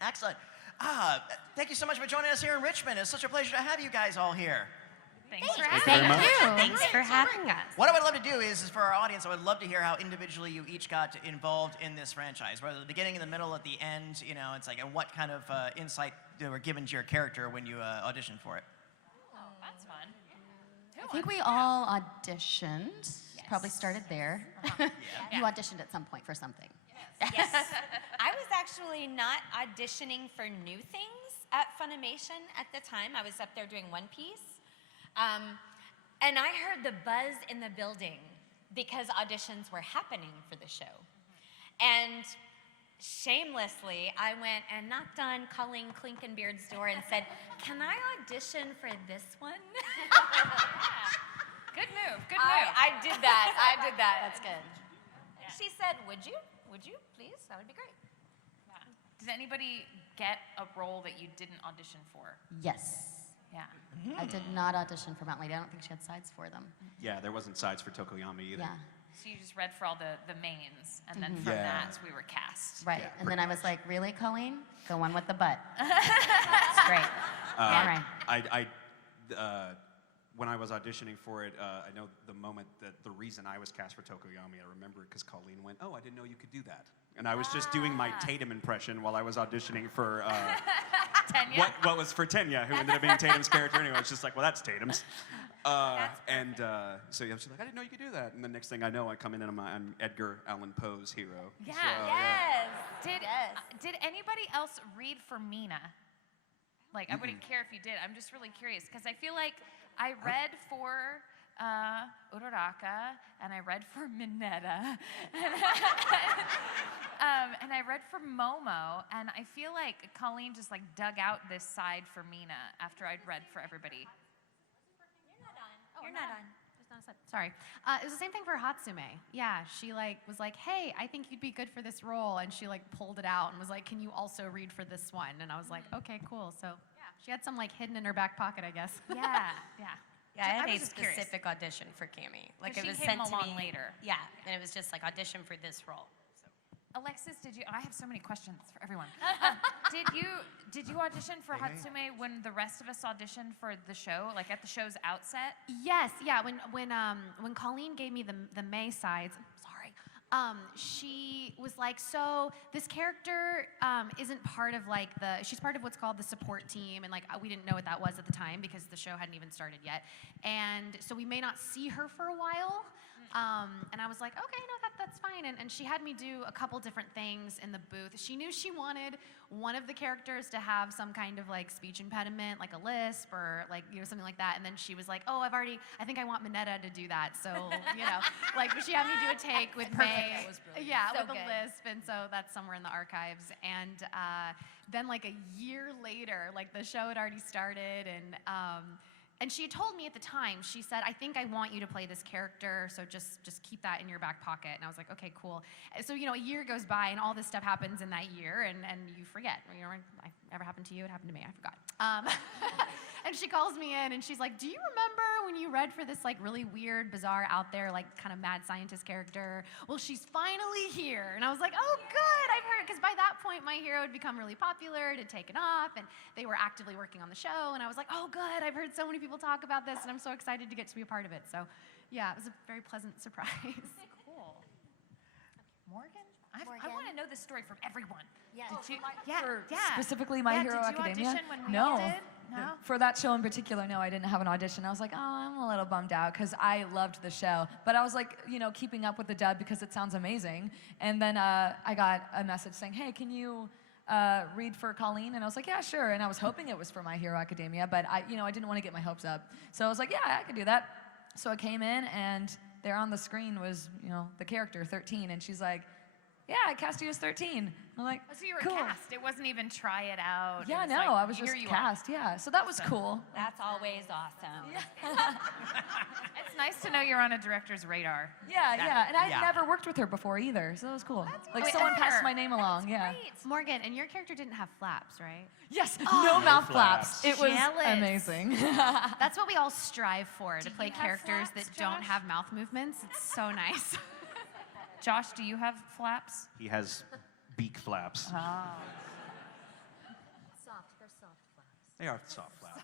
Excellent. Thank you so much for joining us here in Richmond. It's such a pleasure to have you guys all here. Thanks for having us. Thanks for having us. What I would love to do is for our audience, I would love to hear how individually you each got involved in this franchise, whether the beginning, in the middle, at the end, you know, it's like, and what kind of insight they were given to your character when you auditioned for it. Oh, that's fun. I think we all auditioned. Yes. Probably started there. You auditioned at some point for something. Yes. I was actually not auditioning for new things at Funimation at the time. I was up there doing One Piece. And I heard the buzz in the building because auditions were happening for the show. And shamelessly, I went and knocked on Colleen Clinkenbeard's door and said, "Can I audition for this one?" Good move, good move. I did that. That's good. Yeah. She said, would you, please? That would be great. Yeah. Did anybody get a role that you didn't audition for? Yes. Yeah. I did not audition for Mountain Lady. I don't think she had sides for them. Yeah, there wasn't sides for Tokoyami either. Yeah. So you just read for all the mains, and then from that we were cast. Right. Yeah, And then I was like, really, Colleen? The one with the butt. It's great. Yeah. All right. When I was auditioning for it, I know the moment that the reason I was cast for Tokoyami, I remember it because Colleen went, "Oh, I didn't know you could do that." And I was just doing my Tatum impression while I was auditioning for Tenya? what was for Tenya, who ended up being Tatum's character anyway. It's just like, well, that's Tatum's. So yeah, she's like, "I didn't know you could do that." And the next thing I know, I come in and I'm Edgar Allan Poe's hero. Yeah. So, Did anybody else read for Mina? Like, I wouldn't care if you did. I'm just really curious because I feel like I read for Uraraka and I read for Mineta and I read for Momo, and I feel like Colleen just like dug out this side for Mina after I'd read for everybody. You're not on. You're not on. Sorry. It was the same thing for Hatsume. Yeah, she was like, "Hey, I think you'd be good for this role," and she pulled it out and was like, "Can you also read for this one?" And I was like, "Okay, cool." So she had some hidden in her back pocket, I guess. Yeah. Yeah, I had was a just curious. specific audition for Cammy. Like So it she was came sent to along me later. Yeah, and it was just like audition for this role. Alexis, I have so many questions for everyone. Did you audition for Hatsume when the rest of us auditioned for the show, like at the show's outset? Yes, yeah. When Colleen gave me the May sides, she was like, "So this character isn't part of she's part of what's called the support team," and we didn't know what that was at the time because the show hadn't even started yet, and so we may not see her for a while. And I was like, "Okay, no, that's fine." And she had me do a couple different things in the booth. She knew she wanted one of the characters to have some kind of speech impediment, like a lisp or something like that. And then she was like, "Oh, I think I want Mineta to do that." So she had me do a take with May, with a lisp, and so that's somewhere in the archives. And then a year later, the show had already started, and she had told me at the time, she said, "I think I want you to play this character, so just keep that in your back pocket." And I was like, "Okay, cool." So, a year goes by, and all this stuff happens in that year, and you forget. Ever happened to you? It happened to me. I forgot. And she calls me in, and she's like, "Do you remember when you read for this, really weird, bizarre, out there, kind of mad scientist character? Well, she's finally here." And I was like, "Oh, good, I've heard." Because by that point, my hero had become really popular. It had taken off, and they were actively working on the show. And I was like, "Oh, good, I've heard so many people talk about this, and I'm so excited to get to be a part of it." So, yeah, it was a very pleasant surprise. Cool. Morgan? I want to know this story from everyone. Yeah. Specifically My Hero Did you Academia? audition when we all did? No. For that show in particular, no, I didn't have an audition. I was like, "Oh, I'm a little bummed out," because I loved the show. But I was keeping up with the dub because it sounds amazing. And then I got a message saying, "Hey, can you read for Colleen?" And I was like, "Yeah, sure." And I was hoping it was for My Hero Academia, but I didn't want to get my hopes up. So I was like, "Yeah, I could do that." So I came in, and there on the screen was, the character 13, and she's like, "Yeah, I cast you as 13. I'm like, So you were cool. cast. It wasn't even try it out. Yeah, it was no, I was here just you cast. Yeah, so that was cool. That's always awesome. It's nice to know you're on a director's radar. Yeah, and I'd never worked with her before either, so that was cool. Someone passed my name along. Yeah. Morgan, and your character didn't have flaps, right? Yes, no mouth flaps. flaps. It was Jealous. amazing. That's what we all strive for, to play you have characters flaps, that don't Josh? have mouth movements. It's so nice. Josh, do you have flaps? He has beak flaps. They are soft flaps.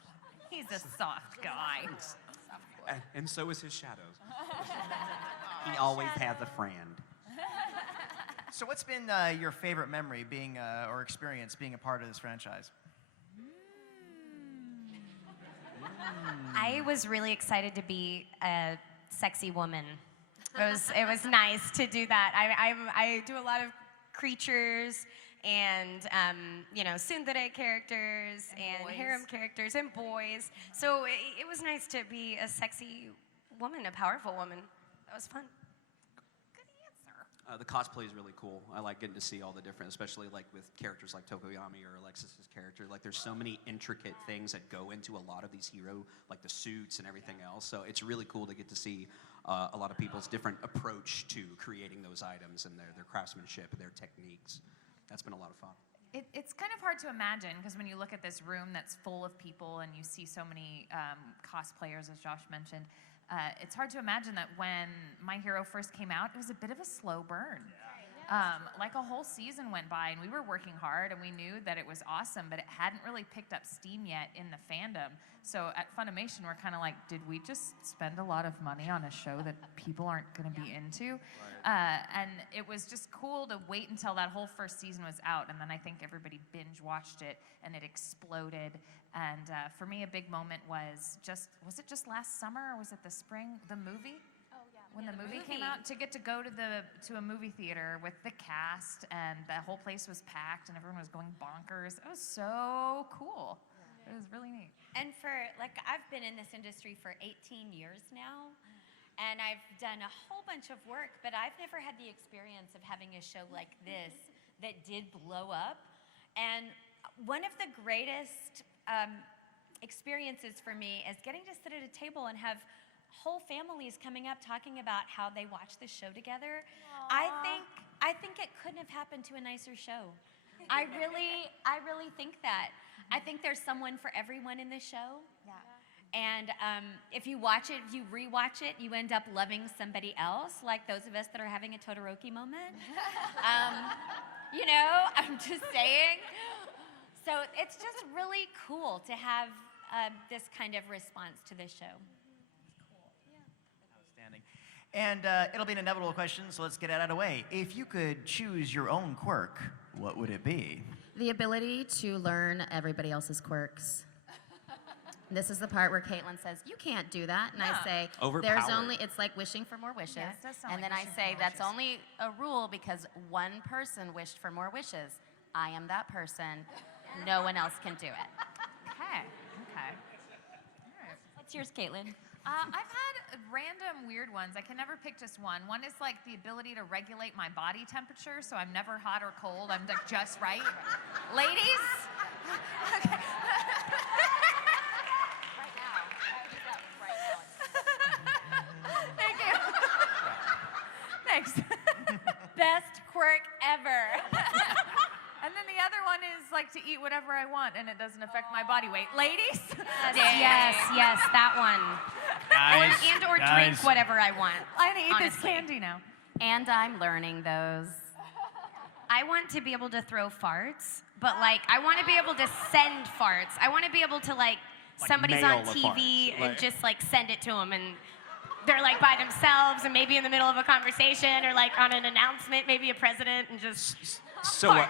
He's a soft guy. And so is his shadows. He always has a friend. So what's been your favorite memory being or experience being a part of this franchise? I was really excited to be a sexy woman. It was nice to do that. I do a lot of creatures and tsundere characters and harem characters and boys. So it was nice to be a sexy woman, a powerful woman. That was fun. The cosplay is really cool. I like getting to see all the different, especially like with characters like Tokoyami or Alexis's character. Like there's so many intricate things that go into a lot of these like the suits and everything else. So it's really cool to get to see a lot of people's different approach to creating those items and their craftsmanship and their techniques. That's been a lot of fun. It's kind of hard to imagine because when you look at this room that's full of people and you see so many cosplayers, as Josh mentioned, it's hard to imagine that when My Hero first came out, it was a bit of a slow burn. Like a whole season went by and we were working hard and we knew that it was awesome, but it hadn't really picked up steam yet in the fandom. So at Funimation, we're kind of like, did we just spend a lot of money on a show that people aren't going to be into? And it was just cool to wait until that whole first season was out, and then I think everybody binge watched it and it exploded. And for me, a big moment was it just last summer or was it the spring, the movie? When the movie came out, to get to go to a movie theater with the cast and the whole place was packed and everyone was going bonkers. It was so cool. It was really neat. And I've been in this industry for 18 years now, and I've done a whole bunch of work, but I've never had the experience of having a show like this that did blow up. And one of the greatest experiences for me is getting to sit at a table and have whole families coming up talking about how they watch the show together. I think it couldn't have happened to a nicer show. I really think that. I think there's someone for everyone in this show. Yeah. And if you watch it, if you rewatch it, you end up loving somebody else, like those of us that are having a Todoroki moment. I'm just saying. So it's just really cool to have this kind of response to this show. Outstanding. And it'll be an inevitable question, so let's get it out of the way. If you could choose your own quirk, what would it be? The ability to learn everybody else's quirks. This is the part where Caitlin says, you can't do that. And I say, it's like wishing for more wishes. Yeah, it does sound and like then I wishing say, for more that's wishes. only a rule because one person wished for more wishes. I am that person. No one else can do it. Okay. What's yours, Caitlin? I've had random weird ones. I can never pick just one. One is like the ability to regulate my body temperature, so I'm never hot or cold. I'm like just right. Ladies? Okay. Thank you. Thanks. Best quirk ever. And then the other one is like to eat whatever I want and it doesn't affect my body weight. Ladies? Yes, that one. Or drink whatever I want. I'm gonna eat this honestly. candy now. And I'm learning those. I want to be able to throw farts, but I want to be able to send farts. I want to be able to somebody's mail on the TV farts, and just send it to them and they're by themselves and maybe in the middle of a conversation or on an announcement, maybe a president and just So a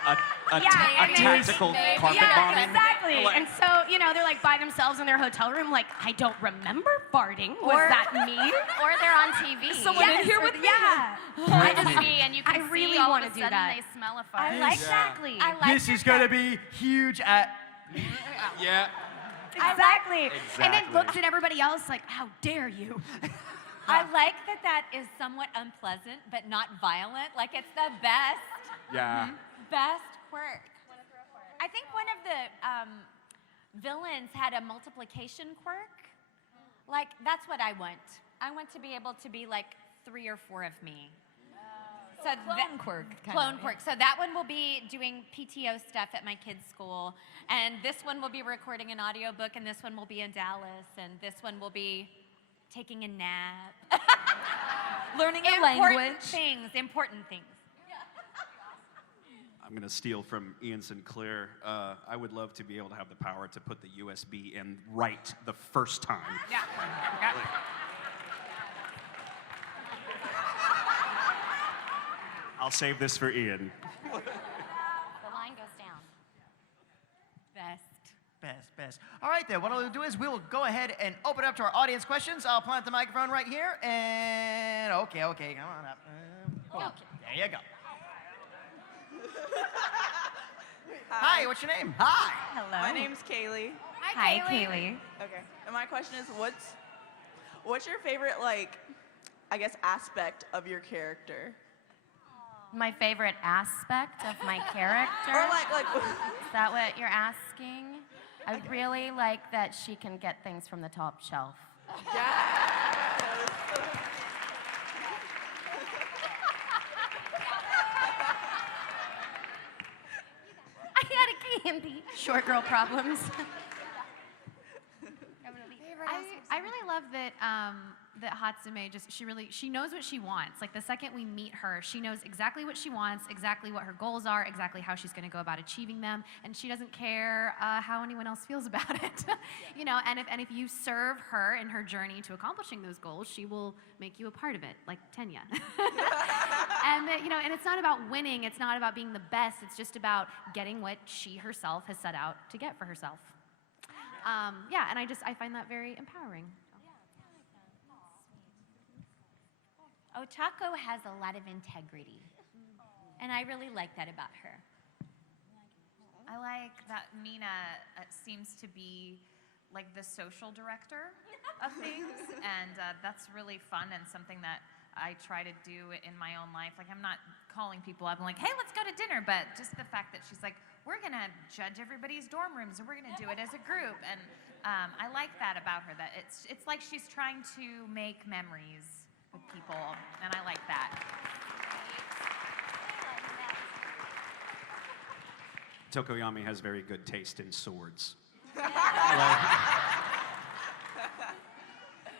tactical carpet bombing? Exactly. And so, they're by themselves in their hotel room, I don't remember farting. Was that me? Or they're on TV. Someone in here with me. Yeah. Privacy, and you can I really see all wanna of a do sudden that. they smell a fart. Exactly. This is going to be huge at... Yeah. Exactly. And then Exactly. looks at everybody else how dare you? I like that is somewhat unpleasant, but not violent. It's the best. Yeah. Best quirk. I think one of the villains had a multiplication quirk. That's what I want. I want to be able to be 3 or 4 of me. So Clone quirk. Clone quirk. So that one will be doing PTO stuff at my kids' school, and this one will be recording an audiobook, and this one will be in Dallas, and this one will be taking a nap. Learning a language. Important things. I'm going to steal from Ian Sinclair. I would love to be able to have the power to put the USB in right the first time. Yeah. I'll save this for Ian. The line goes down. Best. All right, then. What I'll do is we will go ahead and open up to our audience questions. I'll plant the microphone right here. And okay. Come on up. Okay. There you go. Hi, what's your name? Hi. Hello. My name's Kaylee. Hi, Kaylee. Okay. And my question is, what's your favorite, like, I guess, aspect of your character? My favorite aspect of my character. Or like. Is that what you're asking? I really like that she can get things from the top shelf. I had a candy. Short girl problems. I really love that that Hatsume she knows what she wants. Like the second we meet her, she knows exactly what she wants, exactly what her goals are, exactly how she's going to go about achieving them, and she doesn't care how anyone else feels about it. You know, and if you serve her in her journey to accomplishing those goals, she will make you a part of it, like Tenya. And you know, and it's not about winning. It's not about being the best. It's just about getting what she herself has set out to get for herself. Yeah, and I find that very empowering. Ochako has a lot of integrity, and I really like that about her. I like that Mina seems to be like the social director of things, and that's really fun and something that I try to do in my own life. Like, I'm not calling people up and like, hey, let's go to dinner, but just the fact that she's like, we're gonna judge everybody's dorm rooms and we're gonna do it as a group, and I like that about her, that it's like she's trying to make memories with people, and I like that. Tokoyami has very good taste in swords.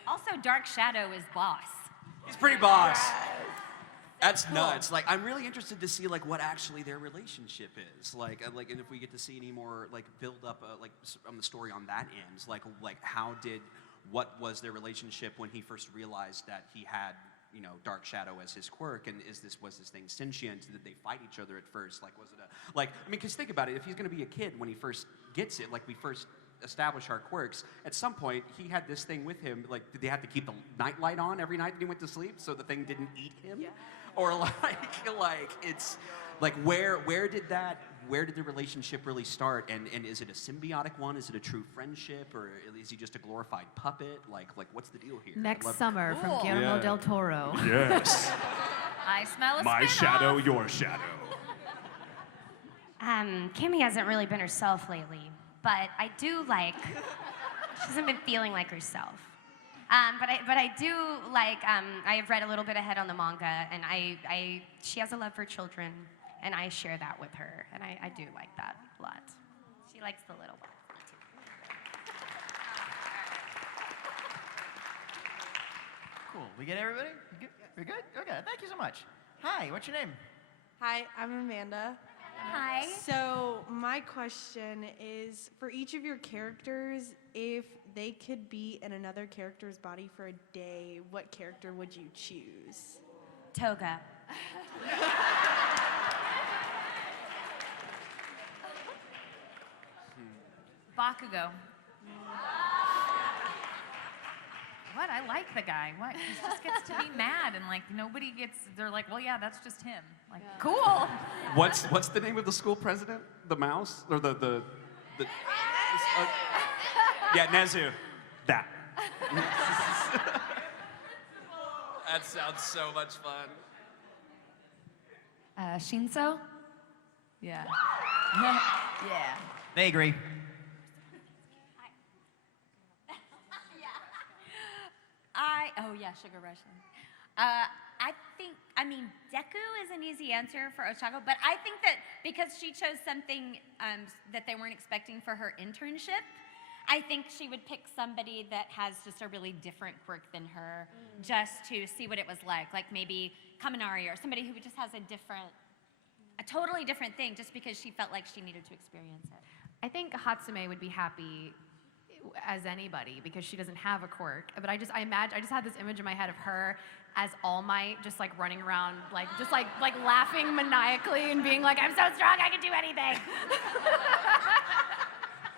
Also, Dark Shadow is boss. He's pretty boss. That's nuts. Like, I'm really interested to see like what actually their relationship is. Like, and if we get to see any more like build up, like on the story on that end. Like what was their relationship when he first realized that he had, you know, Dark Shadow as his quirk, and was this thing sentient? Did they fight each other at first? Like, was it I mean, because think about it. If he's going to be a kid when he first gets it, like we first establish our quirks, at some point he had this thing with him. Like, did they have to keep the night light on every night that he went to sleep so the thing didn't eat him? Yeah. Or like it's like where did the relationship really start? And is it a symbiotic one? Is it a true friendship, or is he just a glorified puppet? Like what's the deal here? Next summer from Guillermo del Toro. Yes. I smell a My spin-off. shadow, your shadow. Kimmy hasn't really been herself lately, but I do like, she hasn't been feeling like herself. But I do like, I have read a little bit ahead on the manga, and she has a love for children, and I share that with her, and I do like that a lot. She likes the little ones. Cool. We get everybody? We're good? Okay, thank you so much. Hi, what's your name? Hi, I'm Amanda. Hi. So my question is, for each of your characters, if they could be in another character's body for a day, what character would you choose? Toga. Bakugo. What? I like the guy. What? He just gets to be mad, and like nobody gets. They're like, well, yeah, that's just him. Like, cool. What's the name of the school president? The mouse or the yeah, Nezu. That. That sounds so much fun. Shinso? Yeah. Yeah. They agree. Sugar Russian. I mean, Deku is an easy answer for Ochako, but I think that because she chose something that they weren't expecting for her internship, I think she would pick somebody that has just a really different quirk than her, just to see what it was like maybe Kaminari or somebody who just has a different a totally different thing just because she felt like she needed to experience it. I think Hatsume would be happy as anybody because she doesn't have a quirk. But I just had this image in my head of her as All Might, just like running around, like just like laughing maniacally and being like, "I'm so strong, I can do anything."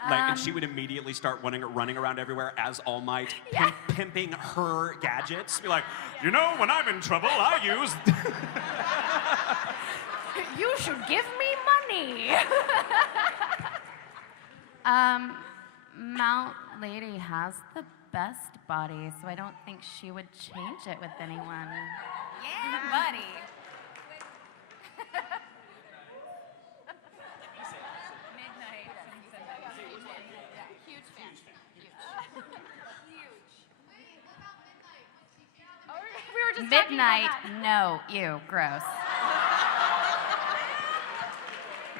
And she would immediately start running around everywhere as All Might, pimping her gadgets. Be like, you know, when I'm in trouble, I use. You should give me money. Mount Lady has the best body, so I don't think she would change it with anyone. Yeah, buddy. Midnight, no, ew, gross.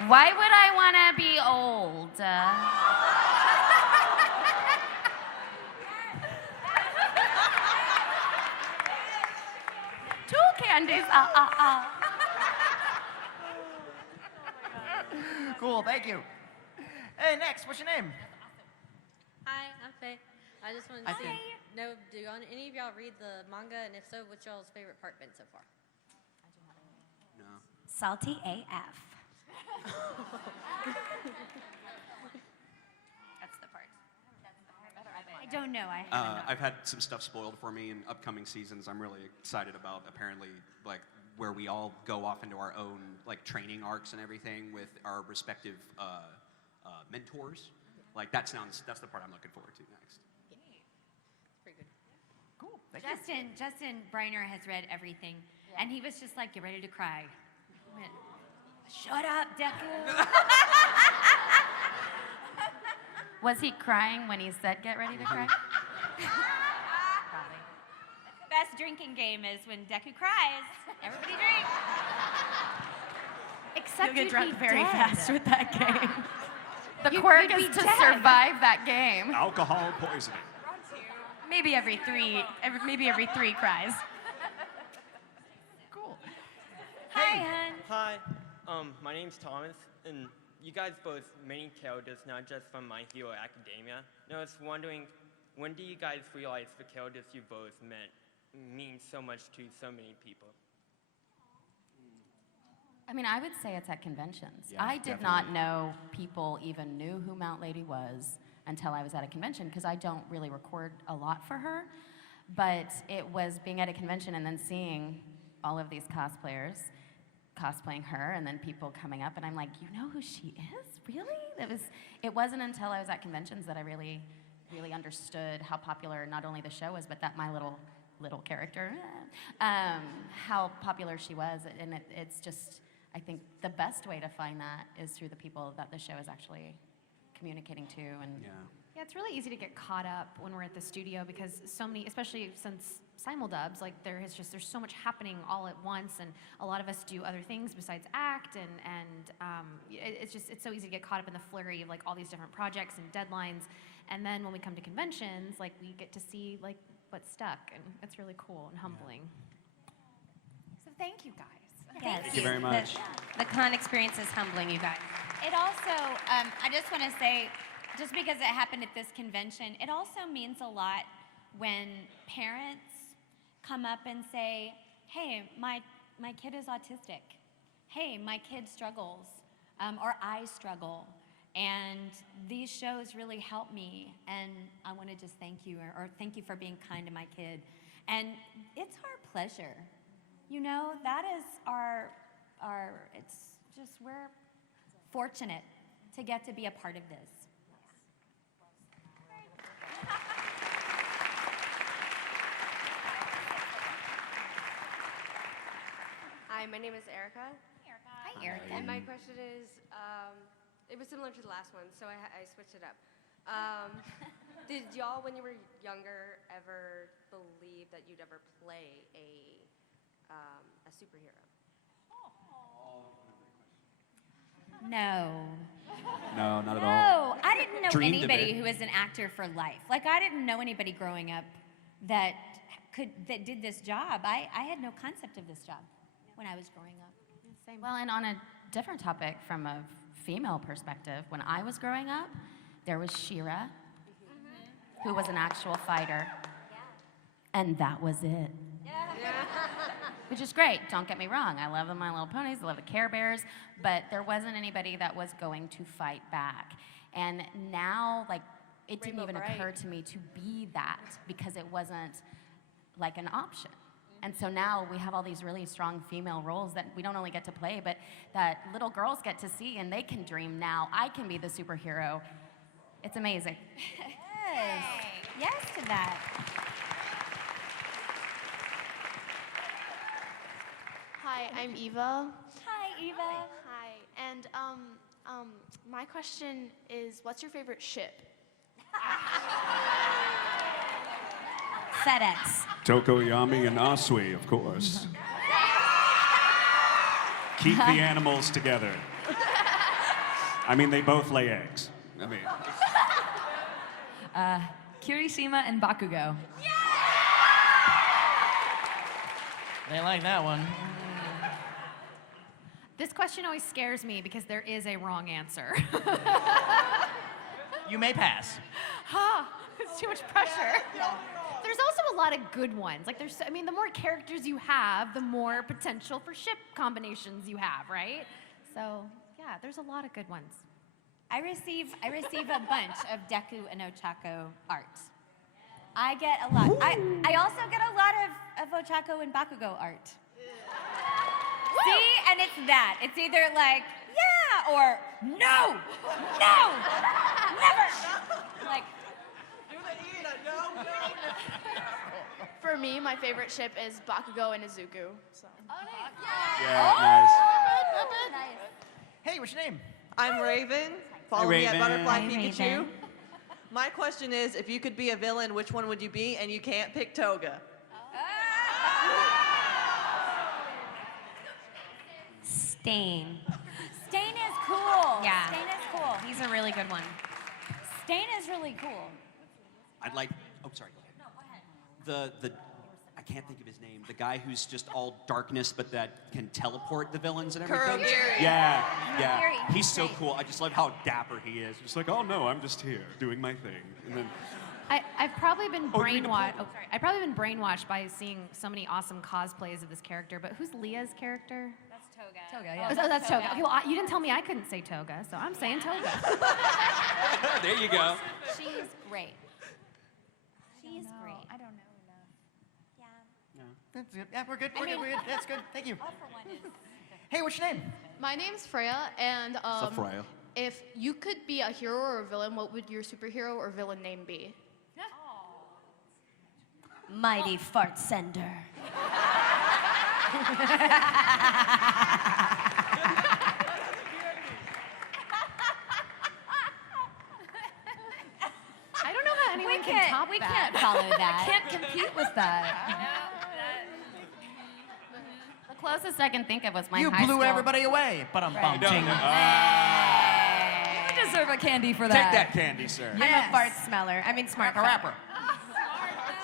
Why would I want to be old? Two candies, Cool, thank you. Hey, next, what's your name? Hi, I'm Faye. I just wanted to know, do any of y'all read the manga, and if so, what's y'all's favorite part been so far? No. Salty AF. That's the part. I don't know. I've had some stuff spoiled for me in upcoming seasons. I'm really excited about apparently like where we all go off into our own like training arcs and everything with our respective mentors. Like that's the part I'm looking forward to next. Pretty good. Cool. Justin Briner has read everything, and he was just like, "Get ready to cry." I went, "Shut up, Deku." Was he crying when he said get ready to cry? Probably. The best drinking game is when Deku cries. Everybody drink. Except You'll get drunk very fast with that game. The quirk is to survive that game. Alcohol poisoning. Maybe every three cries. Cool. Hi, hun. Hi, my name's Thomas, and you guys both many characters, not just from My Hero Academia. And I was wondering, when do you guys realize the characters you both met mean so much to so many people? I mean, I would say it's at conventions. Yeah, I did not know people even knew who Mount Lady was until I was at a convention, because I don't really record a lot for her. But it was being at a convention and then seeing all of these cosplayers cosplaying her, and then people coming up, and I'm like, you know who she is? Really? It wasn't until I was at conventions that I really understood how popular not only the show was, but that my little character, how popular she was. And it's just, I think the best way to find that is through the people that the show is actually communicating to. And Yeah, it's really easy to get caught up when we're at the studio because so many, especially since simuldubs, like there's so much happening all at once, and a lot of us do other things besides act, and it's so easy to get caught up in the flurry of like all these different projects and deadlines, and then when we come to conventions, like we get to see like what's stuck, and it's really cool and humbling. So thank you guys. Yes. Thank you very much. The con experience is humbling, you guys. It also, I just want to say, just because it happened at this convention, it also means a lot when parents come up and say, hey, my kid is autistic. Hey, my kid struggles, or I struggle. And these shows really help me, and I want to just thank you, or thank you for being kind to my kid. And it's our pleasure. You know, that is it's just, we're fortunate to get to be a part of this. Hi, my name is Erica. Hi, Erica. And my question is, it was similar to the last one, so I switched it up. Did y'all, when you were younger, ever believe that you'd ever play a superhero? No. No, not at all. No, I didn't know Dreamed of anybody it. who was an actor for life. Like, I didn't know anybody growing up that did this job. I had no concept of this job when I was growing up. Well, and on a different topic from a female perspective. When I was growing up, there was She-Ra, who was an actual fighter. And that was it. Which is great, don't get me wrong. I love the My Little Ponies, I love the Care Bears, but there wasn't anybody that was going to fight back. And now, like, it didn't even occur to me to be that because it wasn't like an option. And so now we have all these really strong female roles that we don't only get to play, but that little girls get to see, and they can dream now. I can be the superhero. It's amazing. Yes. Yes to that. Hi, I'm Eva. Hi, Eva. Hi. And my question is, what's your favorite ship? FedEx. Tokoyami and Asui, of course. Keep the animals together. I mean, they both lay eggs. I mean, Kirishima and Bakugo. They like that one. This question always scares me because there is a wrong answer. You may pass. It's too much pressure. There's also a lot of good ones. Like the more characters you have, the more potential for ship combinations you have, right? So yeah, there's a lot of good ones. I receive a bunch of Deku and Ochako art. I get a lot. I also get a lot of Ochako and Bakugo art. See? And it's that. It's either like, yeah, or no, never. Like, For me, my favorite ship is Bakugo and Izuku. So. yeah, nice. Hey, what's your name? I'm Raven. Follow me at Raven. Butterfly Hi, Pikachu. Raven. My question is, if you could be a villain, which one would you be? And you can't pick Toga. Stain. Stain is cool. Yeah. Stain is cool. He's a really good one. Stain is really cool. I'd like. Oh, sorry. Go ahead. The I can't think of his name. The guy who's just all darkness, but that can teleport the villains and everything. Kurogiri. Yeah. Kurogiri. He's so cool. I just love how dapper he is. Just like, oh no, I'm just here doing my thing, and then. I've probably been Oh, you mean the brainwashed. pool? I've probably been brainwashed by seeing so many awesome cosplays of this character. But who's Leah's character? That's Toga. Toga, yeah. Oh, that's Toga. Okay, well, you didn't tell me I couldn't say Toga, so I'm saying Toga. There you go. She's great. She's great. I don't know enough. Yeah. That's good. Yeah, we're good. We're good. That's good. Thank you. All for one is. Hey, what's your name? My name's Freya, and Freya? if you could be a hero or a villain, what would your superhero or villain name be? Mighty Fart Sender. I don't know how anyone can top we that. can't follow that. Can't compete with that. The closest I can think of was my You high blew school. everybody away, but I'm Right. bumping. You deserve a candy for Take that. that candy, sir. I'm a fart smeller. I mean, smart Rapper.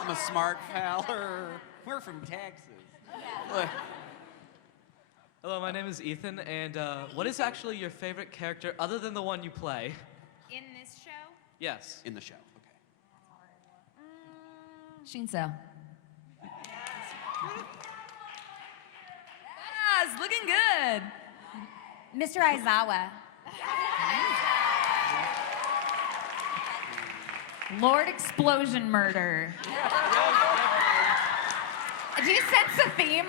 I'm a smart feller. We're from Texas. Look. Hello, my name is Ethan, and what is actually your favorite character other than the one you play? In this show? Yes. In the show. Okay. Shinso. Yes, looking good. Mr. Aizawa. Lord Explosion Murder. Do you sense a theme?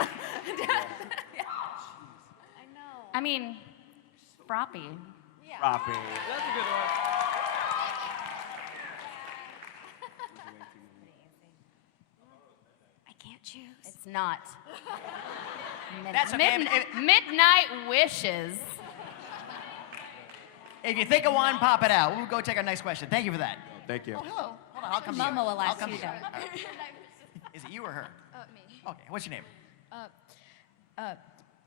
I mean, Froppy. Roppy. That's a good one. I can't choose. It's not. That's okay. Midnight Wishes. If you think of one, pop it out. We'll go take our next question. Thank you for that. Thank you. Oh, hello. Hold on. I'll come to you. Momo will I'll ask come you to you. though. All right. Is it you or her? Me. Okay. What's your name?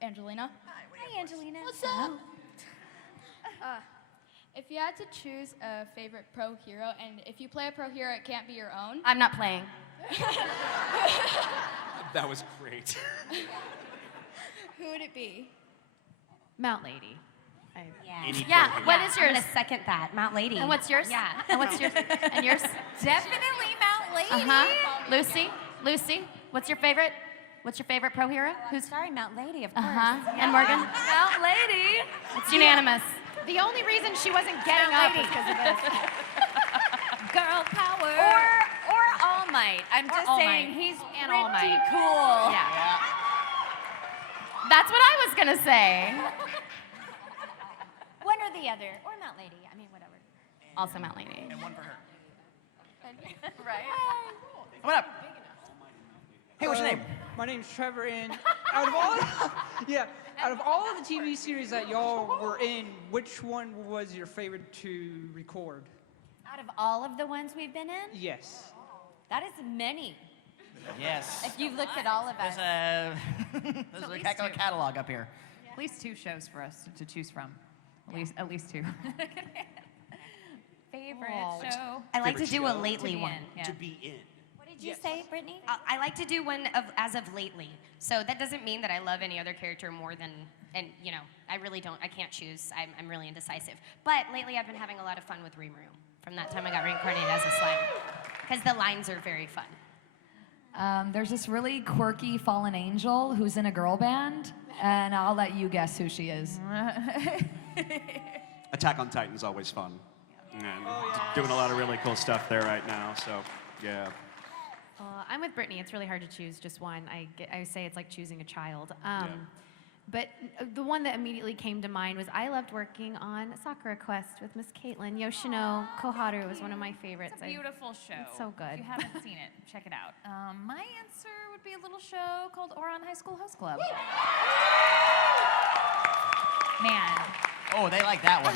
Angelina. Hi, Angelina. What's up? If you had to choose a favorite pro hero, and if you play a pro hero, it can't be your own. I'm not playing. That was great. Who would it be? Mount Lady. Yeah. What is I'm yours? gonna second that. Mount Lady. And what's yours? Yeah. And what's yours? And yours? Definitely Mount Lady. Lucy? Lucy? What's your favorite? What's your favorite pro hero? Who's sorry, Mount Lady, of course. And Morgan? Mount Lady. It's unanimous. The only reason she wasn't getting up is because of this. Girl power. Or All Might. I'm just All saying Might. he's And pretty All Might. cool. Yeah. That's what I was gonna say. One or the other. Or Mount Lady. I mean, whatever. Also Mount Lady. And one for her. Right. Come on up. Hey, what's your name? My name's Trevor, and out of all, out of all of the TV series that y'all were in, which one was your favorite to record? Out of all of the ones we've been in, Yes. that is many. Yes. If you've looked at all of us. There's a catalog up here. At least 2 shows for us to choose from. At least 2. Favorite Oh. show. I like to Favorite do a show? lately To be one. in, yeah. To be in. What did you say, Brittany? I like to do one as of lately. So that doesn't mean that I love any other character more than, and you know, I really don't. I can't choose. I'm really indecisive. But lately, I've been having a lot of fun with Rimuru. From that time I got reincarnated as a slime, because the lines are very fun. There's this really quirky fallen angel who's in a girl band, and I'll let you guess who she is. Attack on Titan's always fun. And doing a lot of really cool stuff there right now, so yeah. I'm with Brittany. It's really hard to choose just one. I say it's like choosing a child. Yeah. But the one that immediately came to mind was I loved working on Sakura Quest with Miss Caitlin. Yoshino Koharu was one of my favorites. It's a beautiful show. It's so good. If you haven't seen it, check it out. My answer would be a little show called Ouran High School Host Club. Man. Oh, they like that one.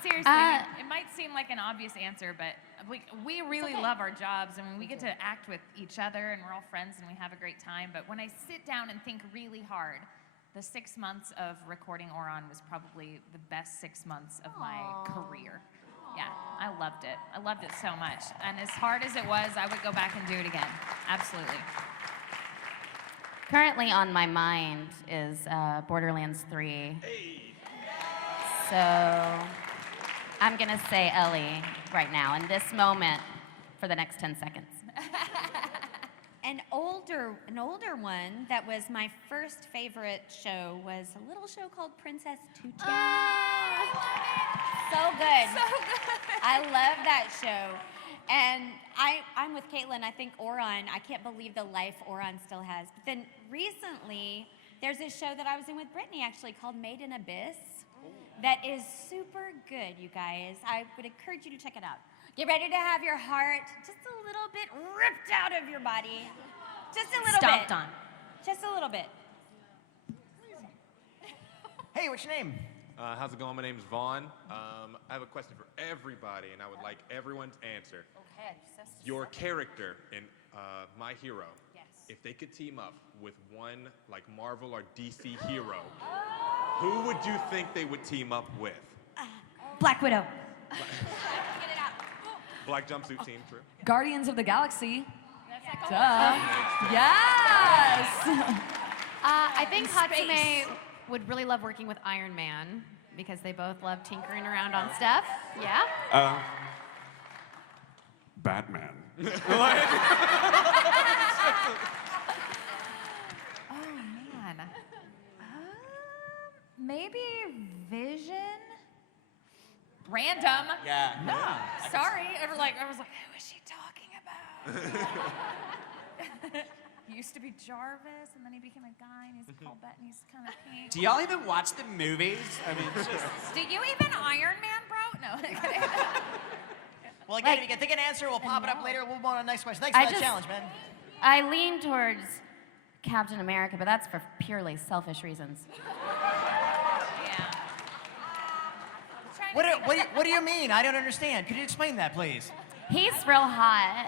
Seriously, it might seem like an obvious answer, but we really love our jobs, and we get to act with each other, and we're all friends, and we have a great time. But when I sit down and think really hard, the 6 months of recording Ouran was probably the best 6 months of my career. Yeah, I loved it. I loved it so much. And as hard as it was, I would go back and do it again. Absolutely. Currently on my mind is Borderlands 3. So I'm gonna say Ellie right now in this moment for the next 10 seconds. An older one that was my first favorite show was a little show called Princess Tutu. So good. So good. I love that show. And I'm with Caitlin. I think Ouran, I can't believe the life Ouran still has. But then recently, there's this show that I was in with Brittany actually called Made in Abyss. That is super good, you guys. I would encourage you to check it out. Get ready to have your heart just a little bit ripped out of your body. Just a little Stomped bit. on. Just a little bit. Hey, what's your name? How's it going? My name's Vaughn. I have a question for everybody, and I would like everyone's answer. Okay. Your character in My Hero, if they could team up with one like Marvel or DC hero, who would you think they would team up with? Black Widow. Black jumpsuit team, true. Guardians of the Galaxy. Duh. Yes! I think Hatsume would really love working with Iron Man because they both love tinkering around on stuff. Yeah? Batman. Oh, man. Maybe Vision? Random. Yeah. No. Sorry. I was like, who is she talking about? He used to be Jarvis, and then he became a guy, and he's called that, and he's kind of pink. Do y'all even watch the movies? I mean, it's just... Do you even Iron Man, bro? No. Well, again, if you can think of an answer, we'll pop it up later. We'll move on to the next question. Thanks for that challenge, man. I lean towards Captain America, but that's for purely selfish reasons. What do you mean? I don't understand. Could you explain that, please? He's real hot.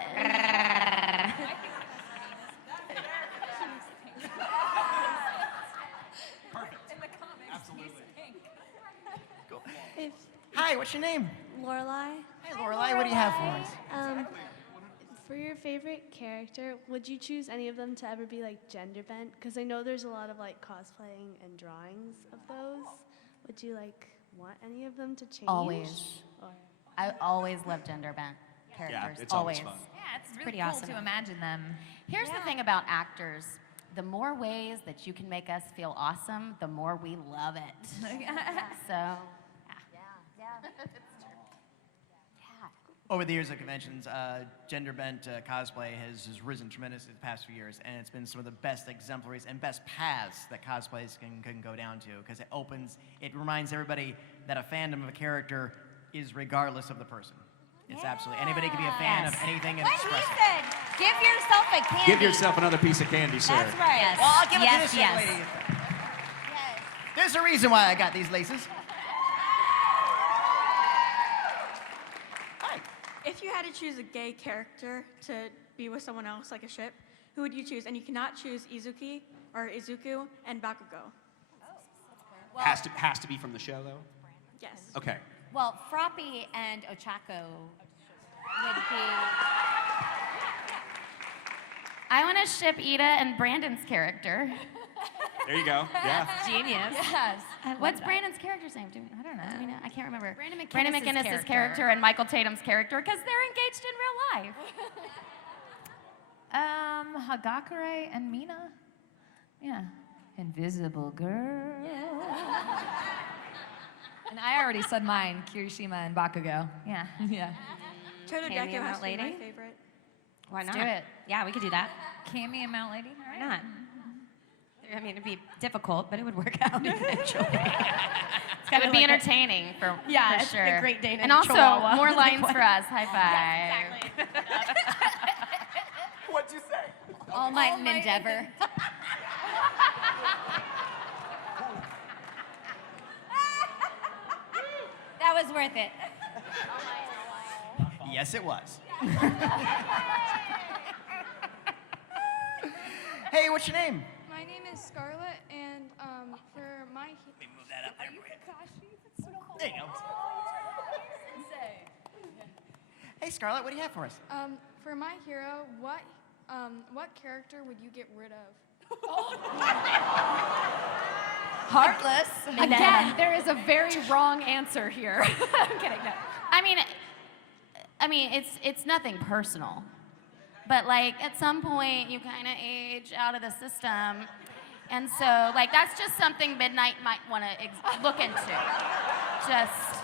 Perfect. In the comics, Absolutely. he's pink. Cool. Hi, what's your name? Lorelai. Hey, Lorelai, what do you have for us? For your favorite character, would you choose any of them to ever be like gender bent? Because I know there's a lot of like cosplaying and drawings of those. Would you like want any of them to change? Always. Or? I always love gender bent characters. it's always fun. Yeah, it's really pretty cool awesome. to imagine them. Here's the thing about actors. The more ways that you can make us feel awesome, the more we love it. So, Over the years of conventions, gender-bent cosplay has risen tremendously the past few years, and it's been some of the best exemplaries and best paths that cosplays can go down to, because it reminds everybody that a fandom of a character is regardless of the person. It's absolutely, anybody can be a fan of anything and What express he it. said, give yourself a candy. Give yourself another piece of candy, sir. That's right. Yes. Well, I'll give it to Yes, this young yes. lady. There's a reason why I got these laces. If you had to choose a gay character to be with someone else, like a ship, who would you choose? And you cannot choose Izuku and Bakugo. Has to be from the show, though? Yes. Okay. Well, Froppy and Ochako would be. I want to ship Ida and Brandon's character. There you go. Yeah. Genius. Yes. What's Brandon's character's name? I don't know. Do we know? I can't remember. Brandon McInnes's character and Michael Tatum's character, because they're engaged in real life. Hagakure and Mina. Yeah. Invisible girl. And I already said mine, Kirishima and Bakugo. Yeah. Yeah. Totodeko Cameo has to be my lady? favorite. Why Let's not? do it. Yeah, we could do that. Cammy and Mount Lady. All Why right. not? I mean, it'd be difficult, but it would work out eventually. It would be entertaining for it's sure. a Great Dane and and also, Chihuahua. more lines for us. High five. Yes, exactly. What'd you say? All Might and Endeavor. That was worth it. Yes, it was. Hey, what's your name? My name is Scarlett, and for my. Let me move that up there. Are you Kakashi? That's so cool. There you go. Hey, Scarlett, what do you have for us? For my hero, what character would you get rid of? Heartless. Again, there is a very wrong answer here. I'm kidding. No. I mean, it's nothing personal, but like at some point you kind of age out of the system, and so like that's just something Midnight might want to look into. Just.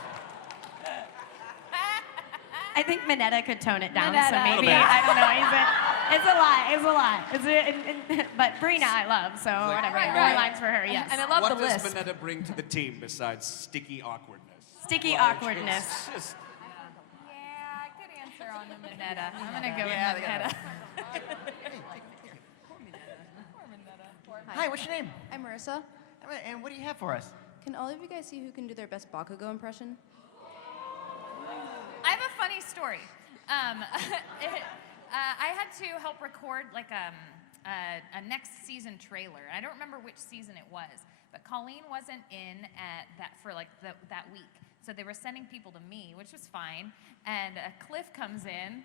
I think Minetta could tone it down, Minetta. so maybe, bit. I don't know, it's a lot. But Brina I love, so whatever, more lines for her, yes. And I love What the does list. Minetta bring to the team besides sticky awkwardness? Sticky Like, awkwardness. it's just- Yeah, good answer on the Minetta. I'm going to go Yeah, with they got Minetta. Hi, what's your name? I'm Marissa. And what do you have for us? Can all of you guys see who can do their best Bakugo impression? I have a funny story. I had to help record like a next season trailer. I don't remember which season it was, but Colleen wasn't in at that for like that week. So they were sending people to me, which was fine. And Cliff comes in.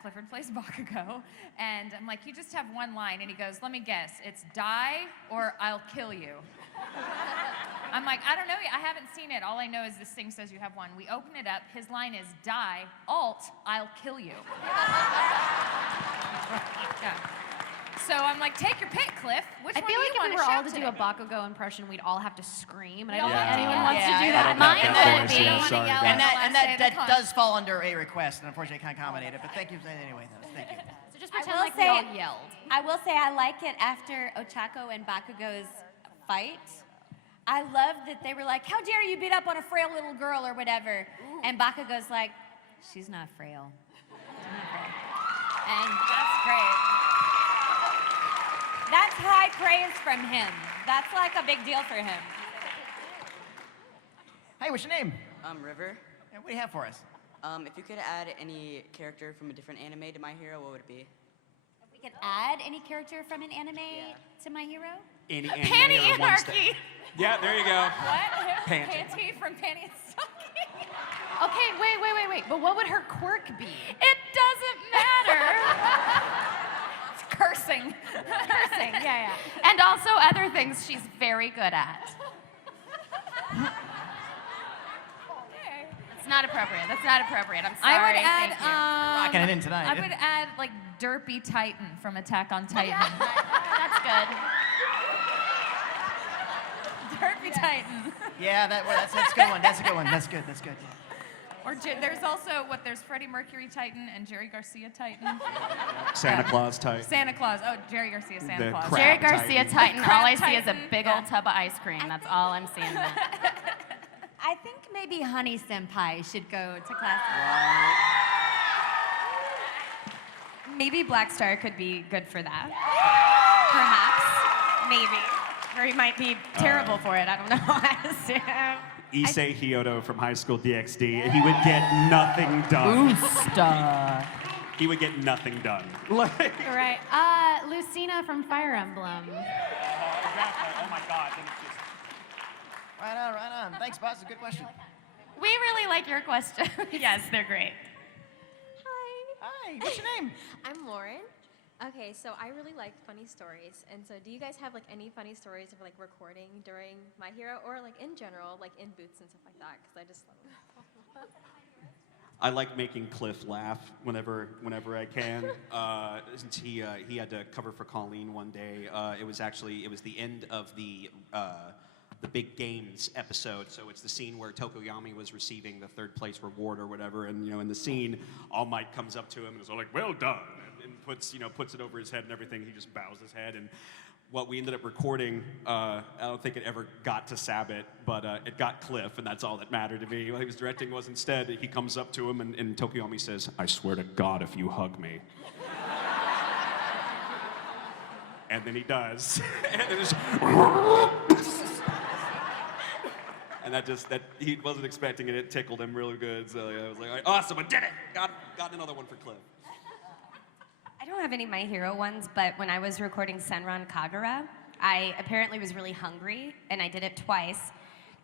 Clifford plays Bakugo. And I'm like, you just have one line. And he goes, let me guess. It's die or I'll kill you. I'm like, I don't know. I haven't seen it. All I know is this thing says you have one. We open it up. His line is die, alt, I'll kill you. Yeah. So I'm like, take your pick, Cliff. Which I one feel do like you if want we were all shout to do today? a Bakugo impression, we'd all have to scream, and I don't Yeah. think anyone wants to do I that. don't have Mine that would voice, be. yeah, sorry, yell guys. And that, Let's and say that, the that con- does fall under a request, and unfortunately I can't accommodate it, but thank you anyway, though. Thank you. So just I pretend will like we all yelled. I will say I like it after Ochako and Bakugo's fight. I love that they were like, how dare you beat up on a frail little girl or whatever. And Bakugo's like, she's not frail. And that's great. That's high praise from him. That's like a big deal for him. Hey, what's your name? River. And what do you have for us? If you could add any character from a different anime to My Hero, what would it be? If we could add any character from an anime to My Hero? Any Panty anime or one Anarchy. Yeah, there you go. What? Panty. Panty from Panty and Stocking. Okay, wait. But what would her quirk be? It doesn't matter. It's cursing. Cursing, yeah. And also other things she's very good at. It's not appropriate. That's not appropriate. I'm sorry. I would add, Thank you. Rocking it in tonight. I would add like Derpy Titan from Attack on Titan. That's good. Derpy Titan. Yeah, that's a good one. That's a good one. That's good. Yeah. Or there's also there's Freddie Mercury Titan and Jerry Garcia Titan. Santa Claus type. Santa Claus. Oh, Jerry Garcia, Santa The Claus. crab Jerry Garcia Titan. Crab All I see is a Titan, big old tub of ice cream. That's all I'm seeing. I think maybe Honey Senpai should go to class. Maybe Black Star could be good for that. Perhaps. Maybe. Or he might be terrible for it. I don't know. Issei Hyodo from High School DxD. He would get nothing done. He would get nothing done. Like, Right. Lucina from Fire Emblem. exactly. Oh my God. Then it's just... Right on. Thanks, boss. It's a good question. We really like your questions. Yes, they're great. Hi. What's your name? I'm Lauren. Okay, so I really like funny stories, and so do you guys have like any funny stories of like recording during My Hero, or like in general, like in booths and stuff like that? Because I just love them. I like making Cliff laugh whenever I can. Since he had to cover for Colleen one day, it was the end of the big games episode. So it's the scene where Tokoyami was receiving the third place reward or whatever, and in the scene, All Might comes up to him and is all like, "Well done," and puts it over his head and everything. He just bows his head. And what we ended up recording, I don't think it ever got to Sabbath, but it got Cliff, and that's all that mattered to me. What he was directing was instead, he comes up to him and Tokoyami says, "I swear to God if you hug me." And then he does. And then it's and that he wasn't expecting it. It tickled him really good. So I was like, "All right, awesome, I did it. Got another one for Cliff." I don't have any My Hero ones, but when I was recording Senran Kagura, I apparently was really hungry, and I did it twice.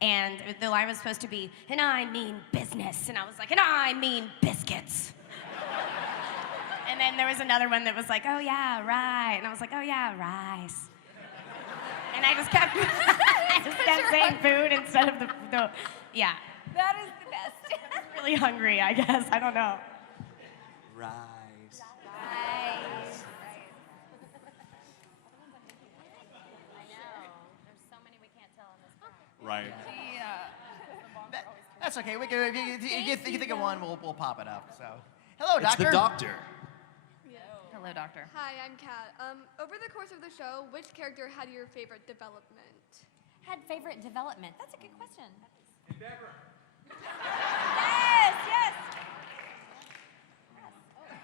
And the line was supposed to be, "And I mean business," and I was like, "And I mean biscuits." And then there was another one that was like, "Oh yeah, right," and I was like, "Oh yeah, rice." And I just kept, saying food instead of the yeah. That is the best. Really hungry, I guess. I don't know. Rise. Right. That's okay. We can, if you think of one, we'll pop it up. So, hello, It's doctor. the doctor. Hello, doctor. Hi, I'm Kat. Over the course of the show, which character had your favorite development? Had favorite development? That's a good question. Endeavor. Yes.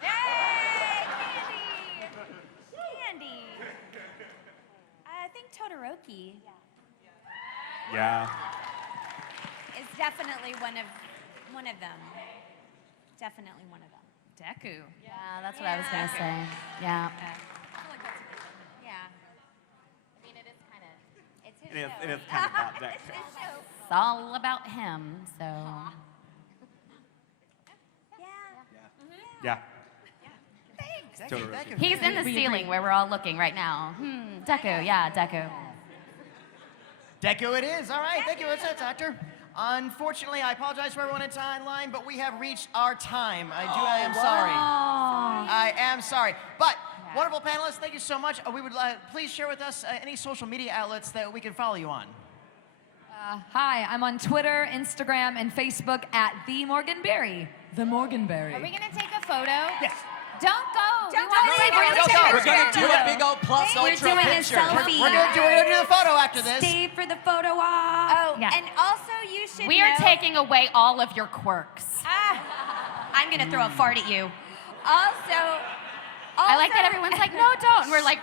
Yay, Candy. I think Todoroki. Yeah. Is definitely one of them. Definitely one of them. Deku. Yeah, that's what I was gonna say. Yeah. Yeah. I mean, it is kind of. It's his It is show. kind of about that. It's his show. It's all about him, so. Yeah. Thank you. He's in the ceiling where we're all looking right now. Deku, yeah, Deku. Deku it is. All right. Thank you. That's it, doctor. Unfortunately, I apologize for everyone in line, but we have reached our time. I am sorry. I am sorry. But wonderful panelists, thank you so much. We would please share with us any social media outlets that we can follow you on. Hi, I'm on Twitter, Instagram, and Facebook at The Morganberry. The Morganberry. Are we gonna take a photo? Yes. Don't go. Don't we go. want to take a We're gonna do a big old plus We're ultra doing a picture. selfie. We're gonna do the photo after this. Stay for the photo op. Oh, Yeah. and also you should We are know- taking away all of your quirks. I'm gonna throw a fart at you. Also, I like that everyone's like, no, don't. And we're like,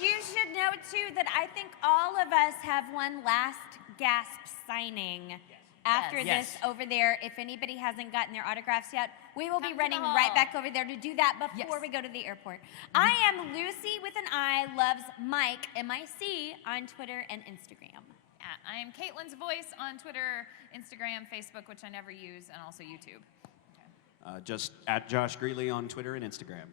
you should know too that I think all of us have one last gasp signing after Yes. this over there. If anybody hasn't gotten their autographs yet, we will be Come to running the hall. right back over there to do that before we go to the airport. I am Lucy with an I, loves Mike, M-I-C, on Twitter and Instagram. I am Caitlin's Voice on Twitter, Instagram, Facebook, which I never use, and also YouTube. Just at Josh Greeley on Twitter and Instagram.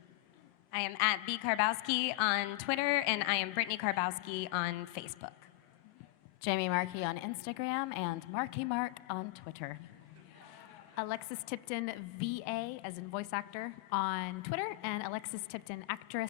I am at B Karbowski on Twitter, and I am Brittney Karbowski on Facebook. Jamie Marchi on Instagram and Marky Mark on Twitter. Alexis Tipton, VA, as in voice actor, on Twitter, and Alexis Tipton, actress.